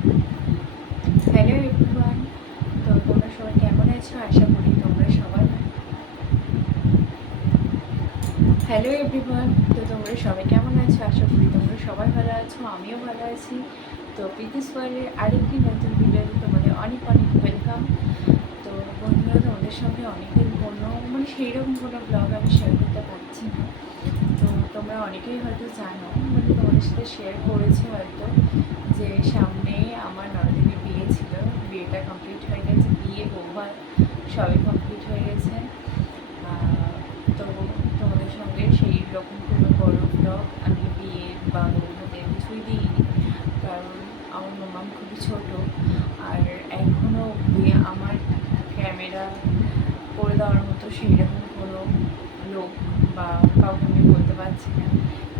Hello everyone. তো তোমরা সবাই কেমন আছো? আশা করি তোমরা সবাই হ্যালো এভরিওয়ান। তো তোমরা সবাই কেমন আছো? আশা করি তোমরা সবাই ভালো আছো, আমিও ভালো আছি। তো প্রীতিস ওয়ার্ল্ডের আরেকটি নতুন ভিডিওতে তোমাদের অনেক অনেক ওয়েলকাম। তো বন্ধুরা, তোমাদের সঙ্গে অনেকদিন মানে সেই রকম কোনো ব্লগ আমি শেয়ার করতে পারছি না। তো তোমরা অনেকেই হয়তো জানো, মানে তোমাদের সাথে শেয়ার করেছি হয়তো, যে সামনে আমার ননদিনের বিয়ে ছিল। বিয়েটা কমপ্লিট হয়ে গেছে, বিয়ে বৌভাত সবই কমপ্লিট হয়ে গেছে। তো তোমাদের সঙ্গে সেই রকম কোনো বড় ব্লগ আমি বিয়ে বা বৌভাতের কিছুই দিইনি, কারণ আমার মামাম খুবই ছোট। আর এখনও অবধি আমার ক্যামেরা করে দেওয়ার মতো সেই রকম কোনো লোক বা কাউকে আমি বলতে পারছি না।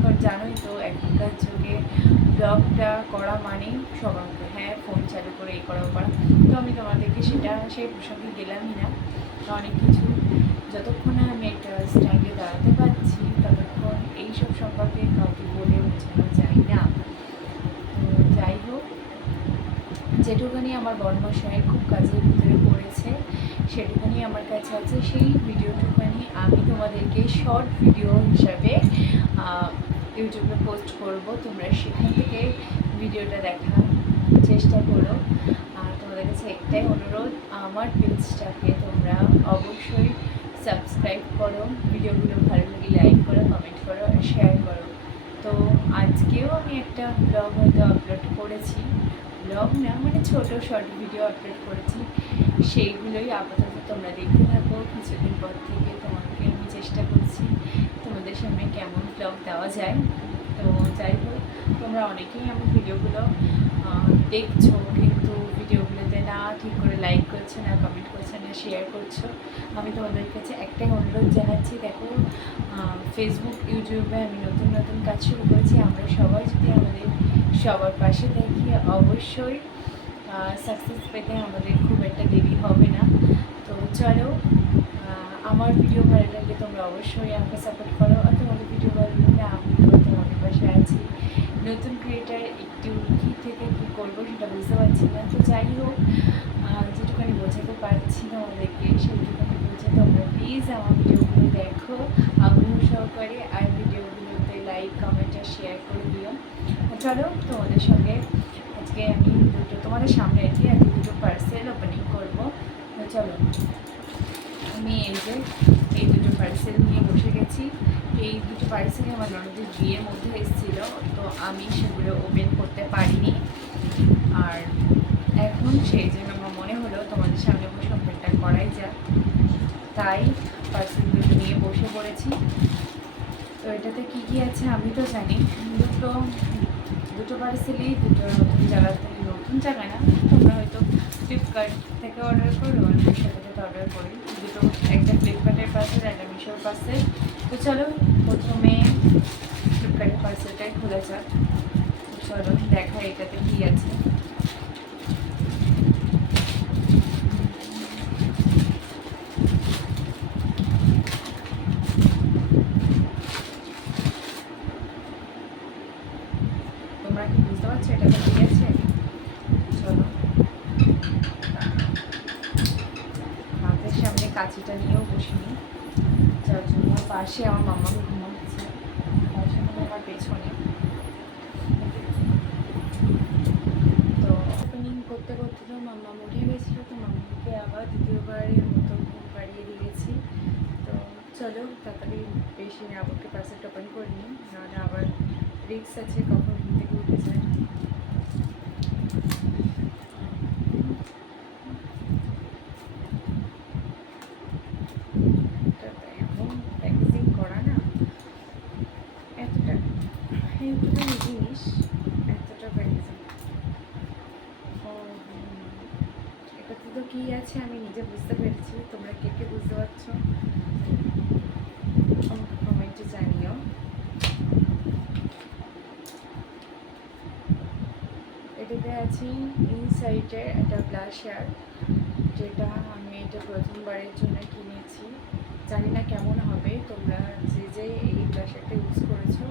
কারণ জানোই তো এখনকার যুগে ব্লগটা করা মানেই সবার মতো হ্যাঁ ফোন চালু করে এই করা করা। তো আমি তোমাদেরকে সেই প্রসঙ্গে গেলামই না। অনেক কিছু যতক্ষণ না আমি একটা স্ট্যান্ডে দাঁড়াতে পারছি ততক্ষণ এইসব সম্পর্কে কাউকে বলে বোঝানো যায় না। তো যাই হোক, যেটুখানি আমার বর্মশাই খুব কাজের ভিতরে পড়েছে সেটুখানি আমার কাছে আছে। সেই ভিডিওটুখানি আমি তোমাদেরকে শর্ট ভিডিও হিসাবে ইউটিউবে পোস্ট করব। তোমরা সেখান থেকে ভিডিওটা দেখার চেষ্টা করো। আর তোমাদের কাছে একটাই অনুরোধ, আমার পেজটাকে তোমরা অবশ্যই সাবস্ক্রাইব করো, ভিডিওগুলো ভালো লাগে লাইক করো, কমেন্ট করো আর শেয়ার করো। তো আজকেও আমি একটা ব্লগ হয়তো আপলোড করেছি, ব্লগ না মানে ছোটো শর্ট ভিডিও আপলোড করেছি। সেইগুলোই আপাতত তোমরা দেখতে থাকো। কিছুদিন পর থেকে তোমাকে আমি চেষ্টা করছি তোমাদের সামনে কেমন ব্লগ দেওয়া যায়। তো যাই হোক, তোমরা অনেকেই আমার ভিডিওগুলো দেখছো, কিন্তু ভিডিওগুলোতে না ঠিক করে লাইক করছো না, কমেন্ট করছো না, শেয়ার করছো। আমি তোমাদের কাছে একটাই অনুরোধ জানাচ্ছি, দেখো ফেসবুক ইউটিউবে আমি নতুন নতুন কাজ শুরু করেছি। আমরা সবাই যদি আমাদের সবার পাশে থাকি অবশ্যই সাকসেস পেতে আমাদের খুব একটা দেরি হবে না। তো চলো, আমার ভিডিও ভালো লাগলে তোমরা অবশ্যই আমাকে সাপোর্ট করো, আর তোমাদের ভিডিও ভালো লাগলে আমি তোমাদের পাশে আছি। নতুন ক্রিয়েটার একটু কী থেকে কী করবো সেটা বুঝতে পারছি না। তো যাই হোক, যেটুখানি বোঝাতে পারছি তোমাদেরকে সেইটুখানি বোঝে তোমরা প্লিজ আমার ভিডিওগুলো দেখো আগ্রহ সহকারে, আর ভিডিওগুলোতে লাইক কমেন্ট আর শেয়ার করে দিও। চলো, তোমাদের সঙ্গে আজকে আমি তোমাদের সামনে আর কি দুটো পার্সেল ওপেনিং করবো। চলো, আমি এই দুটো পার্সেল নিয়ে বসে গেছি। এই দুটো পার্সেলই আমার ননদের বিয়ের মধ্যে এসেছিলো, তো আমি সেগুলো ওপেন করতে পারিনি। আর এখন সেই জন্য আমার মনে হলো তোমাদের সামনে বসে ওপেনটা করাই যাক, তাই পার্সেলগুলো নিয়ে বসে পড়েছি। তো এটাতে কী কী আছে আমি তো জানি। দুটো পার্সেলই দুটো নতুন জায়গা থেকে, নতুন জায়গা না, তোমরা হয়তো ফ্লিপকার্ট থেকে অর্ডার করো আর মিশো থেকে অর্ডার করি। দুটো, একটা ফ্লিপকার্টের পার্সেল একটা মিশোর পার্সেল। তো চলো, প্রথমে ফ্লিপকার্টের পার্সেলটাই খোলা যাক। চলো দেখা এটাতে কী আছে। তোমরা কি বুঝতে পারছো এটাতে কী আছে? চলো, হাতের সামনে কাঁচিটা নিয়েও বসিনি, যার জন্য পাশে আমার মামা ঘুমাচ্ছে, পাশে মানে আমার পেছনে। তো ওপেনিং করতে করতে তো মাম্মা উঠে গেছিলো, তো মাম্মাকে আবার দ্বিতীয়বারের মতো ঘুম পাড়িয়ে দিয়েছি। তো চলো তাড়াতাড়ি, বেশি আবারকে পার্সেলটা ওপেন করে নিই, নাহলে আবার রিস্ক আছে কখন ঘুম থেকে উঠে যায়। এমন প্যাকেজিং করা না, এতটা জিনিস, এতটা প্যাকেজিং। এটাতে তো কী আছে আমি নিজে বুঝতে পেরেছি, তোমরা কে কে বুঝতে পারছো কমেন্টে জানিও। এটাতে আছে ইনসাইটের একটা ব্লাশার, যেটা আমি এটা প্রথমবারের জন্য কিনেছি। জানি না কেমন হবে, তোমরা যে এই ব্লাশারটা ইউজ করেছো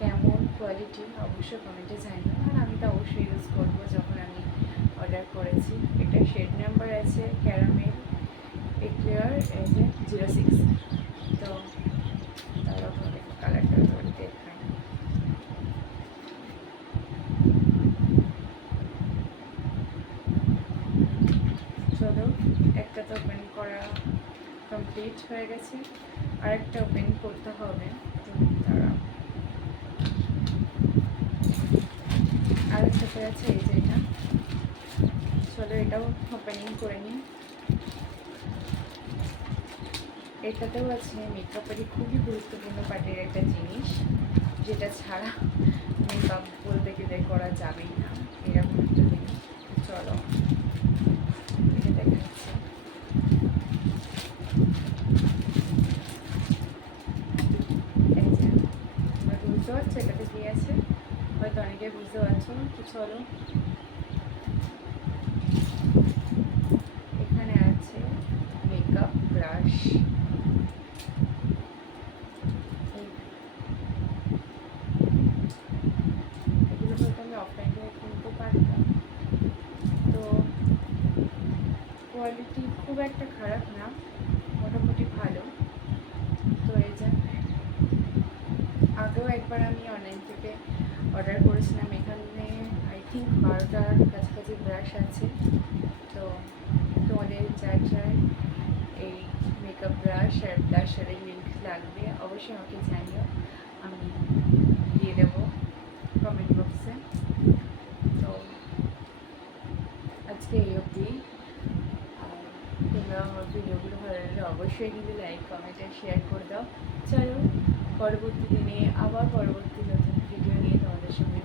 কেমন কোয়ালিটি অবশ্যই কমেন্টে জানিও। আর আমি তো অবশ্যই ইউজ করবো যখন আমি আছে ক্যারামেল এক্লেয়ার এই যে 06। তো তারা কালারটা দেখায়। চলো, একটা তো ওপেন করা কমপ্লিট হয়ে গেছে, আরেকটা ওপেন করতে হবে। তো তারা আরেকটাতে আছে এই যে এটা। চলো এটাও ওপেনিং করে নিই। এটাতেও আছে মেকআপেরই খুবই গুরুত্বপূর্ণ পার্টের একটা জিনিস, যেটা ছাড়া মেকআপ বলতে গেলে করা যাবেই না, এরকম একটা জিনিস। চলো এটা দেখাচ্ছি। এই যে তোমরা বুঝতে পারছো এটাতে কি আছে, হয়তো অনেকে বুঝতে পারছো। তো চলো, এখানে আছে মেকআপ ব্রাশ। এগুলো হয়তো আমি অফলাইন থেকে কিনতে পারতাম। তো কোয়ালিটি খুব একটা খারাপ না, মোটামুটি ভালো। তো এই যে আগেও একবার আমি অনলাইন থেকে অর্ডার করেছিলাম। এখানে আই থিঙ্ক 12টার কাছাকাছি ব্রাশ আছে। তো তোমাদের যার যার এই মেকআপ ব্রাশ আর ব্লাশারের লিঙ্ক লাগবে অবশ্যই আমাকে জানিও, আমি দিয়ে দেবো কমেন্ট বক্সে। তো আজকে এই অবধি। আর তোমরা আমার ভিডিওগুলো ভালো লাগলে অবশ্যই কিন্তু লাইক কমেন্ট আর শেয়ার করে দাও। চলো পরবর্তী দিনে আবার পরবর্তী নতুন ভিডিও নিয়ে তোমাদের সঙ্গে